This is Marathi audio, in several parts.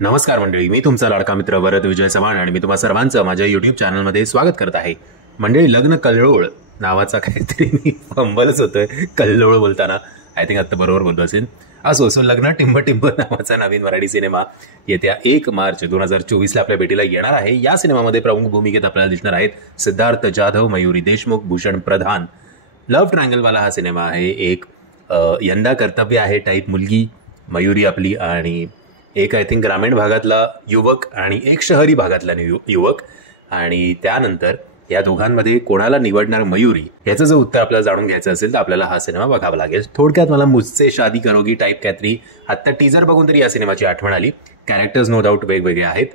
नमस्कार मंडळी, मी तुमचा लाडका मित्र वरद विजय चव्हाण आणि मी तुम्हा सर्वांचं माझ्या युट्यूब चॅनलमध्ये स्वागत करत आहे. मंडळी, लग्न कल्लोळ नावाचा काहीतरी मी फंबलच होतोय कल्लोळ बोलताना. आय थिंक आता बरोबर बोलतो असेल. असो लग्न टिंब टिंब नावाचा नवीन मराठी सिनेमा येत्या 1 मार्च 2024 आपल्या भेटीला येणार आहे. या सिनेमामध्ये प्रमुख भूमिकेत आपल्याला दिसणार आहेत सिद्धार्थ जाधव, मयुरी देशमुख, भूषण प्रधान. लव्ह ट्रायंगलवाला हा सिनेमा आहे. एक यंदा कर्तव्य आहे टाईप मुलगी मयुरी आपली, आणि एक आय थिंक ग्रामीण भागातला युवक आणि एक शहरी भागातला युवक, आणि त्यानंतर या दोघांमध्ये कोणाला निवडणार मयुरी याचं जर उत्तर आपल्याला जाणून घ्यायचं असेल तर आपल्याला हा सिनेमा बघावा लागेल. थोडक्यात मला मुझसे शादी करोगी टाईप काहीतरी आत्ता टीजर बघून तरी या सिनेमाची आठवण आली. कॅरेक्टर्स नो डाऊट वेगवेगळे आहेत.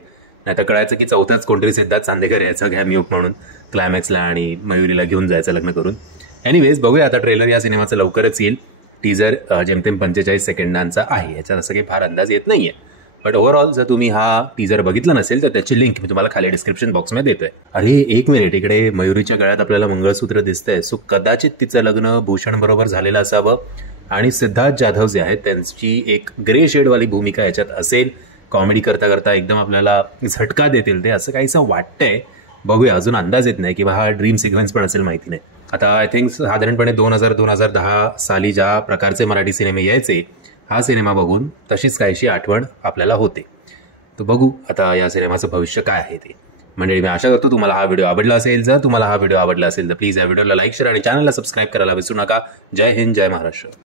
नाही तर कळायचं की चौथाच कोणतरी सिद्धार्थ चांदेकर याचं घॅम्यूक म्हणून क्लायमॅक्सला आणि मयुरीला घेऊन जायचं लग्न करून. एनिवेज, बघूया आता. ट्रेलर या सिनेमाचं लवकरच येईल. टीजर जेमतेम 45 सेकंदांचा आहे. याच्यात असं काही फार अंदाज येत नाहीये. बट ओव्हरऑल जर तुम्ही हा टीजर बघितला नसेल तर त्याची लिंक मी तुम्हाला खाली डिस्क्रिप्शन बॉक्समध्ये देतोय. अरे एक मिनिट, इकडे मयुरीच्या गळ्यात आपल्याला मंगळसूत्र दिसतंय. सो कदाचित तिचं लग्न भूषण बरोबर झालेलं असावं आणि सिद्धार्थ जाधव जे आहेत त्यांची एक ग्रे शेडवाली भूमिका याच्यात असेल. कॉमेडी करता करता एकदम आपल्याला झटका देतील ते, असं काहीसं वाटतंय. बघूया, अजून अंदाज येत नाही किंवा हा ड्रीम सिक्वेन्स पण असेल, माहिती नाही. आता आय थिंक साधारणपणे 2010 साली ज्या प्रकारचे मराठी सिनेमे यायचे, हा सिनेमा बघून तशीच काहीशी आठवण आपल्याला होते. तर बघू आता या सिनेमाचं भविष्य काय आहे ते. मंडळी, मी आशा करतो तुम्हाला हा व्हिडिओ आवडला असेल. जर तुम्हाला हा व्हिडिओ आवडला असेल तर प्लीज या व्हिडिओला लाईक, शेअर आणि चॅनलला सबस्क्राईब करायला विसरू नका. जय हिंद, जय महाराष्ट्र.